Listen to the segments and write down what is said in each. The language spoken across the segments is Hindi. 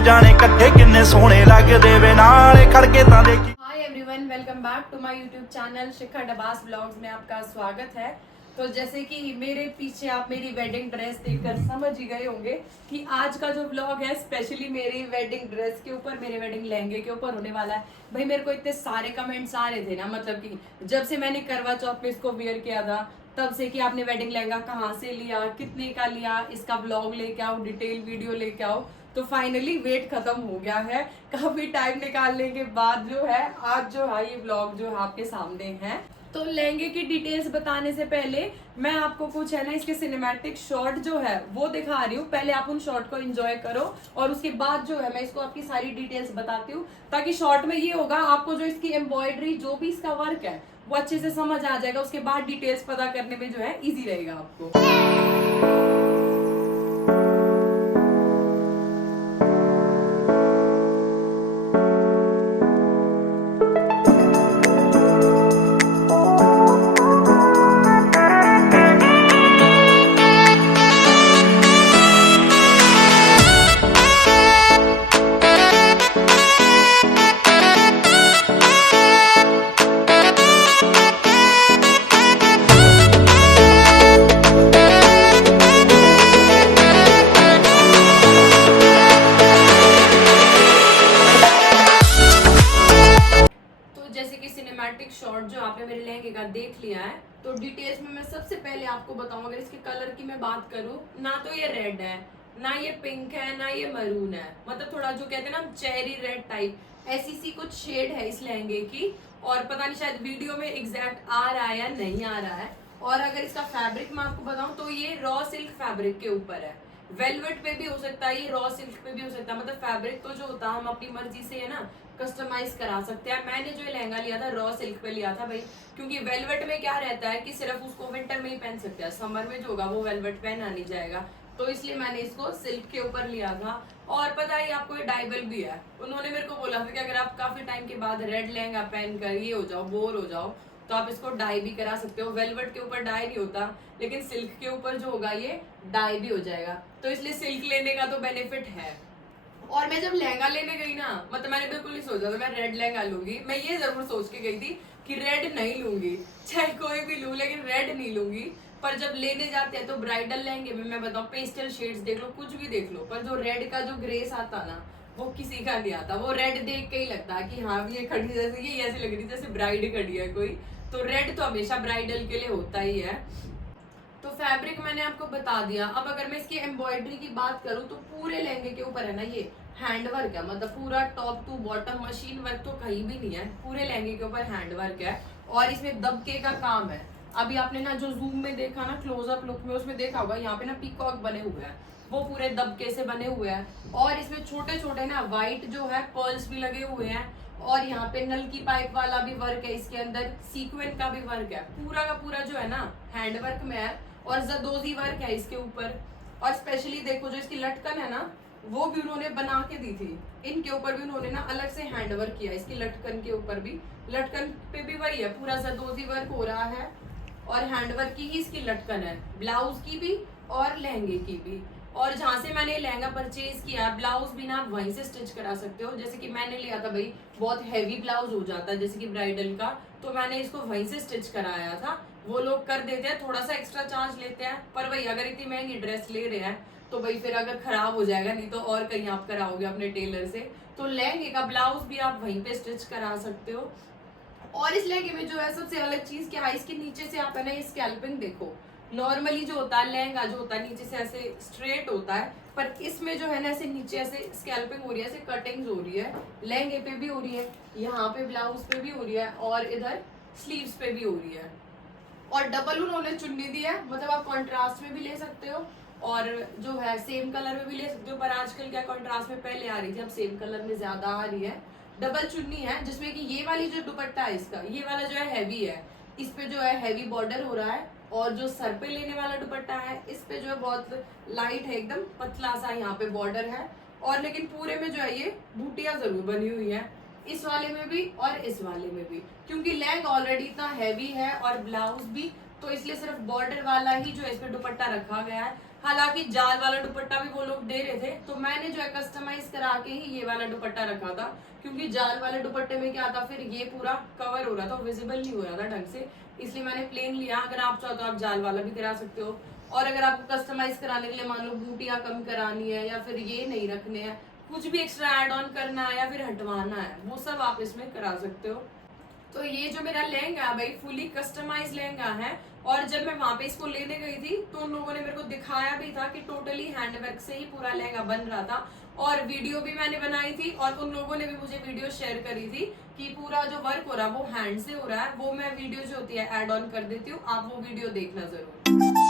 जाने कट्ठे किन्ने सोहने लगदे वे नाल खड़के तां देखी। Hi everyone, welcome back to my YouTube channel Shikha Dabas blogs में आपका स्वागत है। तो जैसे कि मेरे पीछे आप मेरी वेडिंग ड्रेस देखकर समझ ही गए होंगे कि आज का जो व्लॉग है स्पेशली मेरी वेडिंग ड्रेस के ऊपर, मेरे वेडिंग लहंगे के ऊपर होने वाला है। भाई मेरे को इतने सारे कमेंट्स आ रहे थे ना, मतलब कि जब से मैंने करवा चौथ पे इसको वेयर किया था तब से कि आपने वेडिंग लहंगा कहाँ से लिया, कितने का लिया, इसका व्लॉग लेके आओ, डिटेल वीडियो लेके आओ। तो फाइनली वेट खत्म हो गया है। काफी टाइम निकालने के बाद जो है आज जो है ये व्लॉग जो है आपके सामने है। तो लहंगे की डिटेल्स बताने से पहले मैं आपको कुछ है ना इसके सिनेमैटिक शॉट जो है वो दिखा रही हूँ। पहले आप उन शॉट को एंजॉय करो और उसके बाद जो है मैं इसको आपकी सारी डिटेल्स बताती हूँ, ताकि शॉर्ट में ये होगा आपको जो इसकी एम्ब्रॉयडरी जो भी इसका वर्क है वो अच्छे से समझ आ जाएगा। उसके बाद डिटेल्स पता करने में जो है इजी रहेगा आपको। सिनेमैटिक शॉट जो आपने मेरे लहंगे का देख लिया है, तो डिटेल्स में मैं सबसे पहले आपको बताऊं। अगर इसके कलर की मैं बात करूं, ना तो ये रेड है, ना ये पिंक है, ना ये मरून है, मतलब थोड़ा जो कहते हैं ना चेरी रेड टाइप, ऐसी सी कुछ शेड है इस लहंगे की। और पता नहीं शायद वीडियो में एग्जैक्ट आ रहा है या नहीं आ रहा है। और अगर इसका फैब्रिक मैं आपको बताऊं तो ये रॉ सिल्क फैब्रिक के ऊपर है। वेलवेट पे भी हो सकता है, ये रॉ सिल्क पे भी हो सकता है। मतलब फैब्रिक तो जो होता है हम अपनी मर्जी से है ना कस्टमाइज करा सकते हैं। मैंने जो ये लहंगा लिया था रॉ सिल्क पे लिया था भाई, क्योंकि वेलवेट में क्या रहता है कि सिर्फ उसको विंटर में ही पहन सकते हैं, समर में जो होगा वो वेलवेट पहना नहीं जाएगा। तो इसलिए मैंने इसको सिल्क के ऊपर लिया था। और पता है आपको ये डाइबल भी है। उन्होंने मेरे को बोला था कि अगर आप काफी टाइम के बाद रेड लहंगा पहन कर ये हो जाओ, बोर हो जाओ, तो आप इसको डाई भी करा सकते हो। वेलवेट के ऊपर डाई नहीं होता, लेकिन सिल्क के ऊपर जो होगा ये डाई भी हो जाएगा। तो इसलिए सिल्क लेने का तो बेनिफिट है। और मैं जब लहंगा लेने गई ना, मतलब मैंने बिल्कुल नहीं सोचा था मैं रेड लहंगा लूंगी। मैं ये जरूर सोच के गई थी कि रेड नहीं लूंगी, चाहे कोई भी लूं, लेकिन रेड नहीं लूंगी। पर जब लेने जाते हैं तो ब्राइडल लहंगे में मैं बताऊं पेस्टल शेड्स देख लो, कुछ भी देख लो, पर जो रेड का जो ग्रेस आता ना वो किसी का नहीं आता। वो रेड देख के ही लगता है कि हाँ ये खड़ी, जैसे ये ऐसी लग रही जैसे ब्राइड खड़ी है कोई। तो रेड तो हमेशा ब्राइडल के लिए होता ही है। तो फैब्रिक मैंने आपको बता दिया। अब अगर मैं इसकी एम्ब्रॉयडरी की बात करूं तो पूरे लहंगे के ऊपर है ना ये हैंड वर्क है, मतलब पूरा top to bottom, machine work तो कहीं भी नहीं है, पूरे लहंगे के ऊपर हैंड वर्क है। और इसमें दबके का काम है। अभी आपने ना जो जूम में देखा ना, क्लोजअप लुक में, उसमें देखा होगा यहाँ पे ना पीकॉक बने हुए हैं, वो पूरे दबके से बने हुए हैं। और इसमें छोटे छोटे ना व्हाइट जो है पर्ल्स भी लगे हुए हैं। और यहाँ पे नल की पाइप वाला भी वर्क है, इसके अंदर सीक्वेंस का भी वर्क है। पूरा का पूरा जो है ना हैंड वर्क में है। और जरदोजी वर्क है इसके ऊपर। और स्पेशली देखो जो इसकी लटकन है ना, वो भी उन्होंने बना के दी थी। इनके ऊपर भी उन्होंने ना अलग से हैंड वर्क किया, इसकी लटकन के ऊपर भी। लटकन पे भी वही है, पूरा जरदोजी वर्क हो रहा है। और हैंड वर्क की ही इसकी लटकन है, ब्लाउज की भी और लहंगे की भी। और जहाँ से मैंने लहंगा परचेज किया, ब्लाउज भी ना वहीं से स्टिच करा सकते हो। जैसे कि मैंने लिया था भाई, बहुत हैवी ब्लाउज हो जाता है जैसे कि ब्राइडल का, तो मैंने इसको वहीं से स्टिच कराया था। वो लोग कर देते हैं, थोड़ा सा एक्स्ट्रा चार्ज लेते हैं, पर भाई अगर इतनी महंगी ड्रेस ले रहे हैं तो भाई फिर अगर खराब हो जाएगा, नहीं तो और कहीं आप कराओगे अपने टेलर से, तो लहंगे का ब्लाउज भी आप वहीं पे स्टिच करा सकते हो। और इस लहंगे में जो है सबसे अलग चीज क्या है, इसके नीचे से आप है ना ये स्कैल्पिंग देखो। नॉर्मली जो होता है लहंगा जो होता है नीचे से ऐसे स्ट्रेट होता है, पर इसमें जो है ना ऐसे नीचे ऐसे स्कैल्पिंग हो रही है, ऐसे कटिंग्स हो रही है। लहंगे पे भी हो रही है, यहाँ पे ब्लाउज पे भी हो रही है, और इधर स्लीव्स पे भी हो रही है। और डबल उन्होंने चुन्नी दी है, मतलब आप कॉन्ट्रास्ट में भी ले सकते हो और जो है सेम कलर में भी ले सकते हो। पर आजकल क्या कॉन्ट्रास्ट में पहले आ रही थी, अब सेम कलर में ज्यादा आ रही है। डबल चुन्नी है जिसमें कि ये वाली जो दुपट्टा है इसका, ये वाला जो है हैवी है, इस पे जो है हैवी बॉर्डर हो रहा है। और जो सर पे लेने वाला दुपट्टा है इस पे जो है बहुत लाइट है, एकदम पतला सा यहाँ पे बॉर्डर है। और लेकिन पूरे में जो है ये बूटियां जरूर बनी हुई है, इस वाले में भी और इस वाले में भी, क्योंकि लहंगा ऑलरेडी इतना हैवी है और ब्लाउज भी, तो इसलिए सिर्फ बॉर्डर वाला ही जो है इस पे दुपट्टा रखा गया है। हालांकि जाल वाला दुपट्टा भी वो लोग दे रहे थे, तो मैंने जो है कस्टमाइज करा के ही ये वाला दुपट्टा रखा था, क्योंकि जाल वाले दुपट्टे में क्या था, फिर ये पूरा कवर हो रहा था, विजिबल नहीं हो रहा था ढंग से, इसलिए मैंने प्लेन लिया। अगर आप चाहो तो आप जाल वाला भी करा सकते हो। और अगर आपको कस्टमाइज कराने के लिए मान लो बूटियां कम करानी है, या फिर ये नहीं रखने हैं, कुछ भी एक्स्ट्रा ऐड ऑन करना है या फिर हटवाना है, वो सब आप इसमें करा सकते हो। तो ये जो मेरा लहंगा है भाई फुली कस्टमाइज लहंगा है। और जब मैं वहां पे इसको लेने गई थी तो उन लोगों ने मेरे को दिखाया भी था कि टोटली हैंडवर्क से ही पूरा लहंगा बन रहा था, और वीडियो भी मैंने बनाई थी, और उन लोगों ने भी मुझे वीडियो शेयर करी थी कि पूरा जो वर्क हो रहा है वो हैंड से हो रहा है। वो मैं वीडियो जो होती है ऐड ऑन कर देती हूँ, आप वो वीडियो देखना जरूर।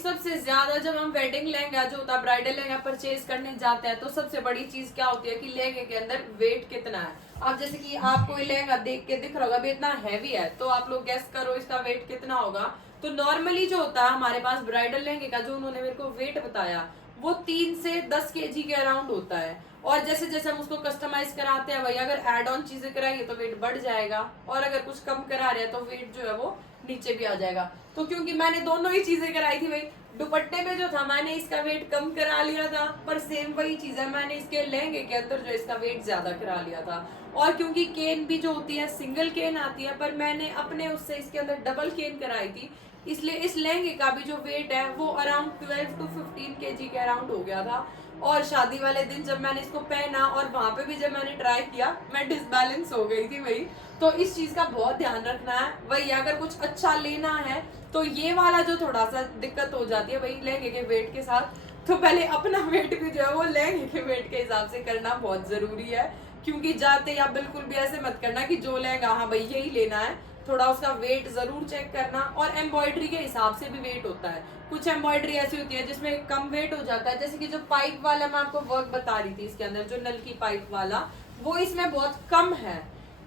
सबसे ज्यादा जब हम वेडिंग लहंगा जो होता है, ब्राइडल लहंगा परचेज करने जाते हैं, तो सबसे बड़ी चीज क्या होती है कि लहंगे के अंदर वेट कितना है। अब जैसे कि आपको ये लहंगा देख के दिख रहा होगा भी इतना हैवी है, तो आप लोग गेस करो इसका वेट कितना होगा। तो नॉर्मली जो होता है हमारे पास ब्राइडल लहंगे का, जो उन्होंने मेरे को वेट बताया, वो 3 से 10 kg के अराउंड होता है। और जैसे जैसे हम उसको कस्टमाइज कराते हैं भाई, अगर एड ऑन चीजें कराएंगे तो वेट बढ़ जाएगा, और अगर कुछ कम करा रहे हैं तो वेट जो है वो नीचे भी आ जाएगा। तो क्योंकि मैंने दोनों ही चीजें कराई थी भाई, दुपट्टे में जो था मैंने इसका वेट कम करा लिया था, पर सेम वही चीज है मैंने इसके लहंगे के अंदर जो इसका वेट ज्यादा करा लिया था। और क्योंकि केन भी जो होती है सिंगल केन आती है, पर मैंने अपने उससे इसके अंदर डबल केन कराई थी, इसलिए इस लहंगे का भी जो वेट है वो अराउंड 12 to 15 kg के अराउंड हो गया था। और शादी वाले दिन जब मैंने इसको पहना और वहां पे भी जब मैंने ट्राई किया, मैं डिसबैलेंस हो गई थी भाई। तो इस चीज का बहुत ध्यान रखना है वही, अगर कुछ अच्छा लेना है तो ये वाला जो थोड़ा सा दिक्कत हो जाती है भाई लहंगे के वेट के साथ, तो पहले अपना वेट भी जो है वो लहंगे के वेट के हिसाब से करना बहुत जरूरी है। क्योंकि जाते आप बिल्कुल भी ऐसे मत करना कि जो लहंगा हाँ भाई यही लेना है, थोड़ा उसका वेट जरूर चेक करना। और एम्ब्रॉयडरी के हिसाब से भी वेट होता है, कुछ एम्ब्रॉयडरी ऐसी होती है जिसमें कम वेट हो जाता है, जैसे कि जो पाइप वाला मैं आपको वर्क बता रही थी इसके अंदर, जो नल की पाइप वाला, वो इसमें बहुत कम है,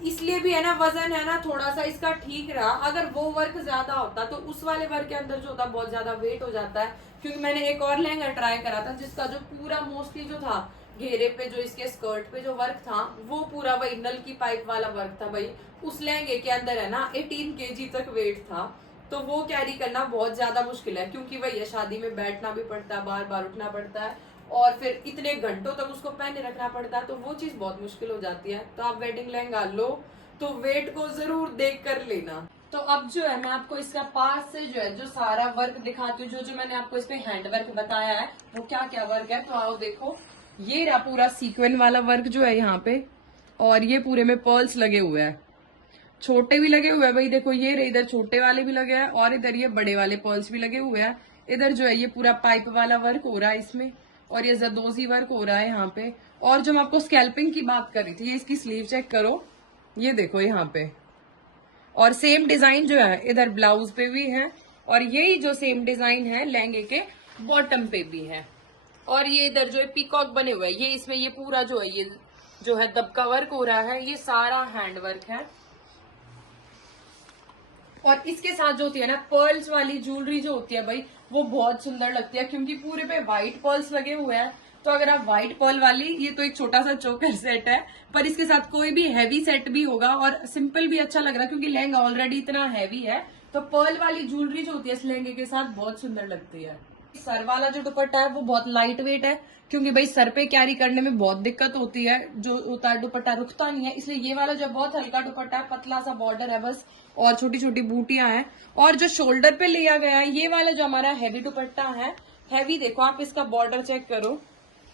इसलिए भी है ना वजन है ना थोड़ा सा इसका ठीक रहा। अगर वो वर्क ज्यादा होता तो उस वाले वर्क के अंदर जो होता बहुत ज्यादा वेट हो जाता है। क्योंकि मैंने एक और लहंगा ट्राई करा था जिसका जो पूरा मोस्टली जो था घेरे पे, जो इसके स्कर्ट पे जो वर्क था, वो पूरा वही नल की पाइप वाला वर्क था भाई। उस लहंगे के अंदर है ना 18 kg तक वेट था, तो वो कैरी करना बहुत ज्यादा मुश्किल है। क्योंकि वही है, शादी में बैठना भी पड़ता है, बार बार उठना पड़ता है, और फिर इतने घंटों तक उसको पहने रखना पड़ता है, तो वो चीज बहुत मुश्किल हो जाती है। तो आप वेडिंग लहंगा लो तो वेट को जरूर देख कर लेना। तो अब जो है मैं आपको इसका पास से जो है जो सारा वर्क दिखाती हूँ, जो मैंने आपको इस पे हैंड वर्क बताया है वो क्या क्या वर्क है। तो आओ देखो, ये रहा पूरा सीक्वेंस वाला वर्क जो है यहाँ पे, और ये पूरे में पर्ल्स लगे हुए हैं, छोटे भी लगे हुए हैं भाई, देखो ये रहे, इधर छोटे वाले भी लगे हैं और इधर ये बड़े वाले पर्ल्स भी लगे हुए हैं। इधर जो है ये पूरा पाइप वाला वर्क हो रहा है इसमें, और ये जरदोजी वर्क हो रहा है यहाँ पे। और जो मैं आपको स्कैल्पिंग की बात कर रही थी, ये इसकी स्लीव चेक करो, ये देखो यहाँ पे, और सेम डिजाइन जो है इधर ब्लाउज पे भी है, और यही जो सेम डिजाइन है लहंगे के बॉटम पे भी है। और ये इधर जो है पीकॉक बने हुए हैं, ये इसमें ये पूरा जो है ये जो है दबका वर्क हो रहा है, ये सारा हैंड वर्क है। और इसके साथ जो होती है ना पर्ल्स वाली ज्वेलरी जो होती है भाई, वो बहुत सुंदर लगती है, क्योंकि पूरे पे व्हाइट पर्ल्स लगे हुए हैं। तो अगर आप व्हाइट पर्ल वाली, ये तो एक छोटा सा चोकर सेट है, पर इसके साथ कोई भी हैवी सेट भी होगा और सिंपल भी अच्छा लग रहा है, क्योंकि लहंगा ऑलरेडी इतना हैवी है, तो पर्ल वाली ज्वेलरी जो होती है इस लहंगे के साथ बहुत सुंदर लगती है। सर वाला जो दुपट्टा है वो बहुत लाइट वेट है, क्योंकि भाई सर पे कैरी करने में बहुत दिक्कत होती है, जो होता है दुपट्टा रुकता नहीं है, इसलिए ये वाला जो बहुत हल्का दुपट्टा है, पतला सा बॉर्डर है बस, और छोटी छोटी बूटियां हैं। और जो शोल्डर पे लिया गया है ये वाला जो हमारा हैवी दुपट्टा है, हैवी देखो आप इसका बॉर्डर चेक करो,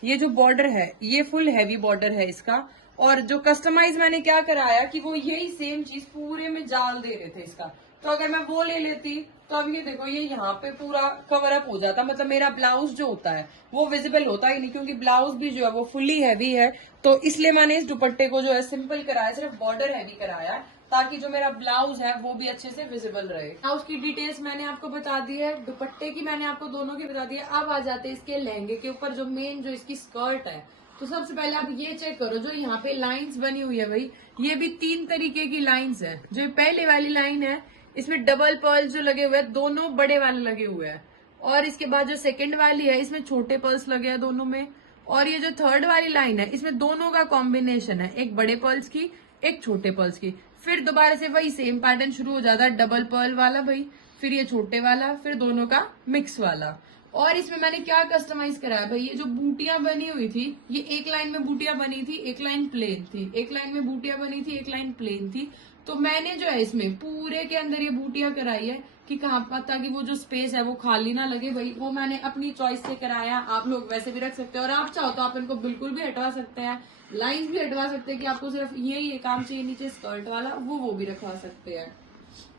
ये जो बॉर्डर है ये फुल हैवी बॉर्डर है इसका। और जो कस्टमाइज मैंने क्या कराया कि वो यही सेम चीज पूरे में जाल दे रहे थे इसका, तो अगर मैं वो ले लेती तो अब ये देखो ये यहाँ पे पूरा कवर अप हो जाता, मतलब मेरा ब्लाउज जो होता है वो विजिबल होता ही नहीं, क्योंकि ब्लाउज भी जो है वो फुली हैवी है। तो इसलिए मैंने इस दुपट्टे को जो है सिंपल कराया, सिर्फ बॉर्डर हैवी कराया है, ताकि जो मेरा ब्लाउज है वो भी अच्छे से विजिबल रहे। ब्लाउज की डिटेल्स मैंने आपको बता दी है, दुपट्टे की मैंने आपको दोनों की बता दी है। अब आ जाते हैं इसके लहंगे के ऊपर, जो मेन जो इसकी स्कर्ट है। तो सबसे पहले आप ये चेक करो, जो यहाँ पे लाइंस बनी हुई है भाई, ये भी 3 तरीके की लाइंस है। जो पहले वाली लाइन है इसमें डबल पर्ल जो लगे हुए हैं, दोनों बड़े वाले लगे हुए हैं। और इसके बाद जो सेकंड वाली है इसमें छोटे पर्ल्स लगे हैं दोनों में। और ये जो थर्ड वाली लाइन है इसमें दोनों का कॉम्बिनेशन है, एक बड़े पर्ल्स की एक छोटे पर्ल्स की। फिर दोबारा से वही सेम पैटर्न शुरू हो जाता है, डबल पर्ल वाला भाई, फिर ये छोटे वाला, फिर दोनों का मिक्स वाला। और इसमें मैंने क्या कस्टमाइज कराया भाई, ये जो बूटियां बनी हुई थी, ये एक लाइन में बूटियां बनी थी, एक लाइन प्लेन थी, एक लाइन में बूटियां बनी थी, एक लाइन प्लेन थी। तो मैंने जो है इसमें पूरे के अंदर ये बूटियां कराई है कि कहाँ पर, ताकि वो जो स्पेस है वो खाली ना लगे भाई। वो मैंने अपनी चॉइस से कराया, आप लोग वैसे भी रख सकते हैं, और आप चाहो तो आप इनको बिल्कुल भी हटवा सकते हैं, लाइंस भी हटवा सकते हैं कि आपको सिर्फ ये काम चाहिए नीचे स्कर्ट वाला, वो भी रखवा सकते हैं।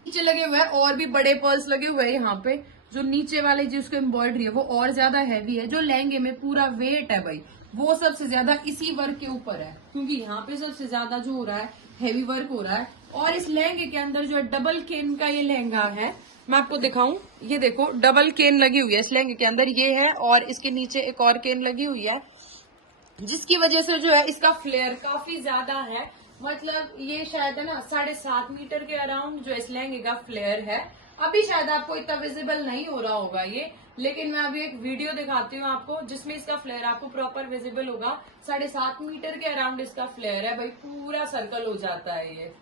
नीचे लगे हुए हैं और भी बड़े पर्ल्स लगे हुए हैं यहाँ पे। जो नीचे वाले जिसको एम्ब्रॉयडरी है वो और ज्यादा हैवी है। जो लहंगे में पूरा वेट है भाई वो सबसे ज्यादा इसी वर्क के ऊपर है, क्योंकि यहाँ पे सबसे ज्यादा जो हो रहा है हैवी वर्क हो रहा है। और इस लहंगे के अंदर जो है डबल केन का ये लहंगा है, मैं आपको दिखाऊं, ये देखो डबल केन लगी हुई है इस लहंगे के अंदर, ये है, और इसके नीचे एक और केन लगी हुई है, जिसकी वजह से जो है इसका फ्लेयर काफी ज्यादा है। मतलब ये शायद है ना 7.5 मीटर के अराउंड जो इस लहंगे का फ्लेयर है। अभी शायद आपको इतना विजिबल नहीं हो रहा होगा ये, लेकिन मैं अभी एक वीडियो दिखाती हूँ आपको जिसमें इसका फ्लेयर आपको प्रॉपर विजिबल होगा। 7.5 मीटर के अराउंड इसका फ्लेयर है भाई, पूरा सर्कल हो जाता है ये।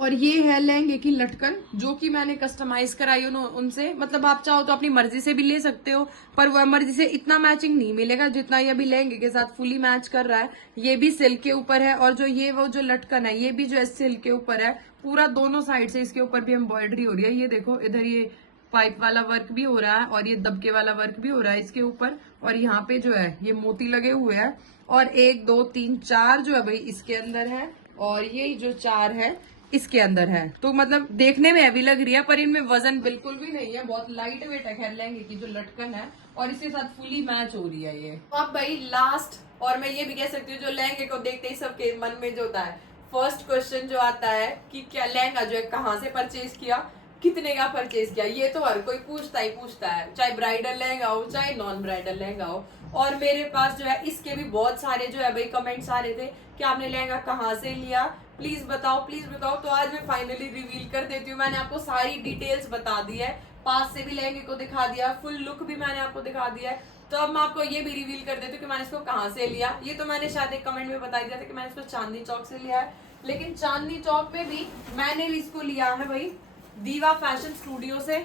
और ये है लहंगे की लटकन, जो कि मैंने कस्टमाइज कराई उनसे। मतलब आप चाहो तो अपनी मर्जी से भी ले सकते हो, पर वह मर्जी से इतना मैचिंग नहीं मिलेगा जितना ये अभी लहंगे के साथ फुली मैच कर रहा है। ये भी सिल्क के ऊपर है, और जो ये वो जो लटकन है ये भी जो है सिल्क के ऊपर है पूरा, दोनों साइड से इसके ऊपर भी एम्ब्रॉयडरी हो रही है। ये देखो इधर ये पाइप वाला वर्क भी हो रहा है, और ये दबके वाला वर्क भी हो रहा है इसके ऊपर। और यहाँ पे जो है ये मोती लगे हुए हैं, और 1 2 3 4 जो है भाई इसके अंदर है, और ये जो 4 है इसके अंदर है। तो मतलब देखने में हैवी लग रही है, पर इनमें वजन बिल्कुल भी नहीं है, बहुत लाइट वेट है। खैर लहंगे की जो लटकन है और इसके साथ फुली मैच हो रही है ये। अब भाई लास्ट, और मैं ये भी कह सकती हूँ जो लहंगे को देखते ही सबके मन में जो होता है फर्स्ट क्वेश्चन जो आता है कि क्या लहंगा जो है कहाँ से परचेज किया, कितने का परचेज किया। ये तो हर कोई पूछता ही पूछता है, चाहे ब्राइडल लहंगा हो चाहे नॉन ब्राइडल लहंगा हो। और मेरे पास जो है इसके भी बहुत सारे जो है भाई कमेंट्स आ रहे थे कि आपने लहंगा कहाँ से लिया, प्लीज बताओ प्लीज बताओ। तो आज मैं फाइनली रिवील कर देती हूँ। मैंने आपको सारी डिटेल्स बता दी है, पास से भी लहंगे को दिखा दिया, फुल लुक भी मैंने आपको दिखा दिया है। तो अब मैं आपको ये भी रिवील कर देती हूँ कि मैंने इसको कहाँ से लिया। ये तो मैंने शायद एक कमेंट में बता दिया था कि मैंने इसको चांदनी चौक से लिया है, लेकिन चांदनी चौक में भी मैंने इसको लिया है भाई दीवा फैशन स्टूडियो से।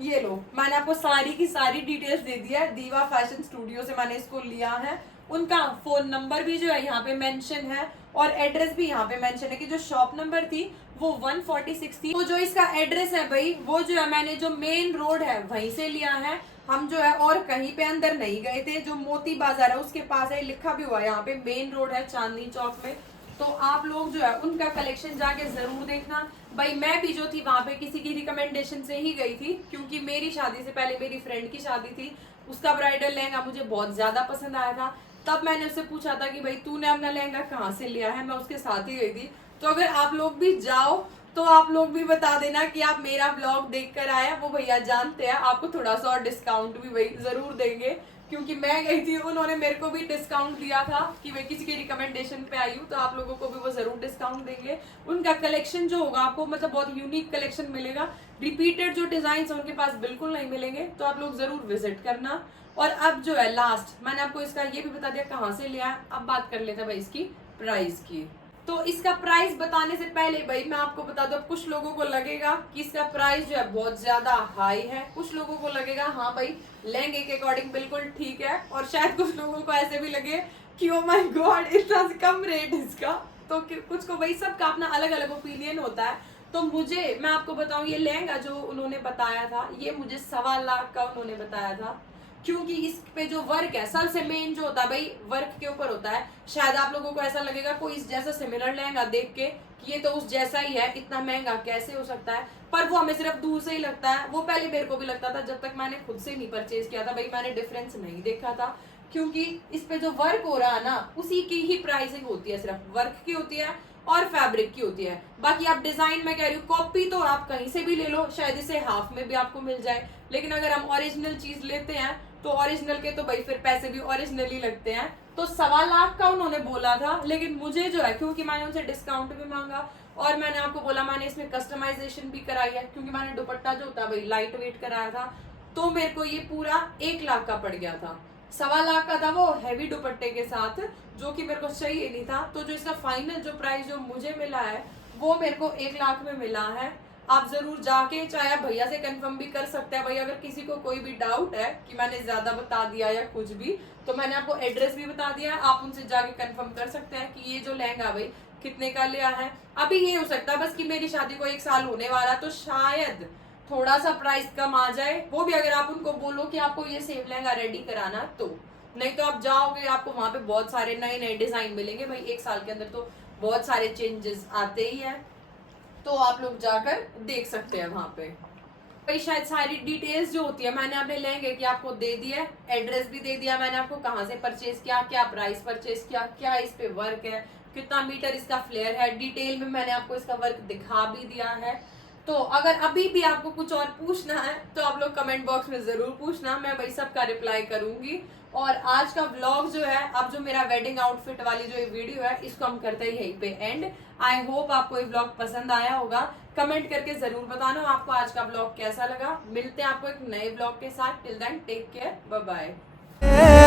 ये लो, मैंने आपको सारी की सारी डिटेल्स दे दी है, दीवा फैशन स्टूडियो से मैंने इसको लिया है। उनका फोन नंबर भी जो है यहाँ पे मेंशन है, और एड्रेस भी यहाँ पे मेंशन है कि जो शॉप नंबर थी वो 146 थी। तो जो इसका एड्रेस है भाई वो जो है मैंने जो मेन रोड है वहीं से लिया है। हम जो है और कहीं पे अंदर नहीं गए थे। जो मोती बाजार है उसके पास है, लिखा भी हुआ है यहाँ पे मेन रोड है चांदनी चौक में। तो आप लोग जो है उनका कलेक्शन जाके जरूर देखना भाई। मैं भी जो थी वहां पे किसी की रिकमेंडेशन से ही गई थी, क्योंकि मेरी शादी से पहले मेरी फ्रेंड की शादी थी, उसका ब्राइडल लहंगा मुझे बहुत ज्यादा पसंद आया था। तब मैंने उससे पूछा था कि भाई तूने अपना लहंगा कहाँ से लिया है, मैं उसके साथ ही गई थी। तो अगर आप लोग भी जाओ तो आप लोग भी बता देना कि आप मेरा ब्लॉग देख कर आए। वो भैया जानते हैं, आपको थोड़ा सा और डिस्काउंट भी भाई जरूर देंगे, क्योंकि मैं गई थी, उन्होंने मेरे को भी डिस्काउंट दिया था कि मैं किसी के रिकमेंडेशन पे आई हूँ, तो आप लोगों को भी वो जरूर डिस्काउंट देंगे। उनका कलेक्शन जो होगा आपको मतलब बहुत यूनिक कलेक्शन मिलेगा। रिपीटेड जो डिजाइन है उनके पास बिल्कुल नहीं मिलेंगे, तो आप लोग जरूर विजिट करना। और अब जो है लास्ट, मैंने आपको इसका ये भी बता दिया कहाँ से लिया है। अब बात कर लेते हैं भाई इसकी प्राइस की। तो इसका प्राइस बताने से पहले भाई मैं आपको बता दूं, कुछ लोगों को लगेगा कि इसका प्राइस जो है बहुत ज्यादा हाई है, कुछ लोगों को लगेगा हाँ भाई लहंगे के अकॉर्डिंग बिल्कुल ठीक है, और शायद कुछ लोगों को ऐसे भी लगे कि ओ माय गॉड इतना कम रेट इसका। तो कुछ को भाई सबका अपना अलग अलग ओपिनियन होता है। तो मुझे, मैं आपको बताऊं, ये लहंगा जो उन्होंने बताया था ये मुझे 1.25 लाख का उन्होंने बताया था, क्योंकि इस पे जो वर्क है सबसे मेन जो होता है भाई वर्क के ऊपर होता है। शायद आप लोगों को ऐसा लगेगा कोई इस जैसा सिमिलर लहंगा देख के कि ये तो उस जैसा ही है, इतना महंगा कैसे हो सकता है, पर वो हमें सिर्फ दूर से ही लगता है। वो पहले मेरे को भी लगता था, जब तक मैंने खुद से नहीं परचेज किया था भाई मैंने डिफरेंस नहीं देखा था, क्योंकि इस पे जो वर्क हो रहा है ना उसी की ही प्राइसिंग होती है, सिर्फ वर्क की होती है और फैब्रिक की होती है। बाकी आप डिजाइन में कह रही हूँ, कॉपी तो आप कहीं से भी ले लो, शायद इसे हाफ में भी आपको मिल जाए, लेकिन अगर हम ओरिजिनल चीज लेते हैं तो ओरिजिनल के तो भाई फिर पैसे भी ओरिजिनल ही लगते हैं। तो 1.25 लाख का उन्होंने बोला था, लेकिन मुझे जो है, क्योंकि मैंने उनसे डिस्काउंट भी मांगा और मैंने आपको बोला मैंने इसमें कस्टमाइजेशन भी कराई है, क्योंकि मैंने दुपट्टा जो होता है भाई लाइट वेट कराया था, तो मेरे को ये पूरा 1 लाख का पड़ गया था। 1.25 लाख का था वो हैवी दुपट्टे के साथ, जो कि मेरे को चाहिए नहीं था। तो जो इसका फाइनल जो प्राइस जो मुझे मिला है वो मेरे को 1 लाख में मिला है। आप जरूर जाके, चाहे आप भैया से कंफर्म भी कर सकते हैं भाई, अगर किसी को कोई भी डाउट है कि मैंने ज्यादा बता दिया या कुछ भी, तो मैंने आपको एड्रेस भी बता दिया है, आप उनसे जाके कंफर्म कर सकते हैं कि ये जो लहंगा भाई कितने का लिया है। अभी ये हो सकता है बस कि मेरी शादी को 1 साल होने वाला, तो शायद थोड़ा सा प्राइस कम आ जाए, वो भी अगर आप उनको बोलो कि आपको ये सेम लहंगा रेडी कराना तो। नहीं तो आप जाओगे आपको वहां पे बहुत सारे नए नए डिजाइन मिलेंगे भाई, 1 साल के अंदर तो बहुत सारे चेंजेस आते ही है, तो आप लोग जाकर देख सकते हैं वहां पे। भाई शायद सारी डिटेल्स जो होती है मैंने अपने लहंगे की आपको दे दी है, एड्रेस भी दे दिया मैंने आपको, कहाँ से परचेज किया, क्या प्राइस परचेज किया, क्या इस पे वर्क है, कितना मीटर इसका फ्लेयर है, डिटेल में मैंने आपको इसका वर्क दिखा भी दिया है। तो अगर अभी भी आपको कुछ और पूछना है तो आप लोग कमेंट बॉक्स में जरूर पूछना, मैं भाई सबका रिप्लाई करूंगी। और आज का व्लॉग जो है, अब जो मेरा वेडिंग आउटफिट वाली जो वीडियो है इसको हम करते हैं यहीं पे एंड। आई होप आपको ये व्लॉग पसंद आया होगा, कमेंट करके जरूर बताना आपको आज का व्लॉग कैसा लगा। मिलते हैं आपको एक नए व्लॉग के साथ, till then take care, bye bye.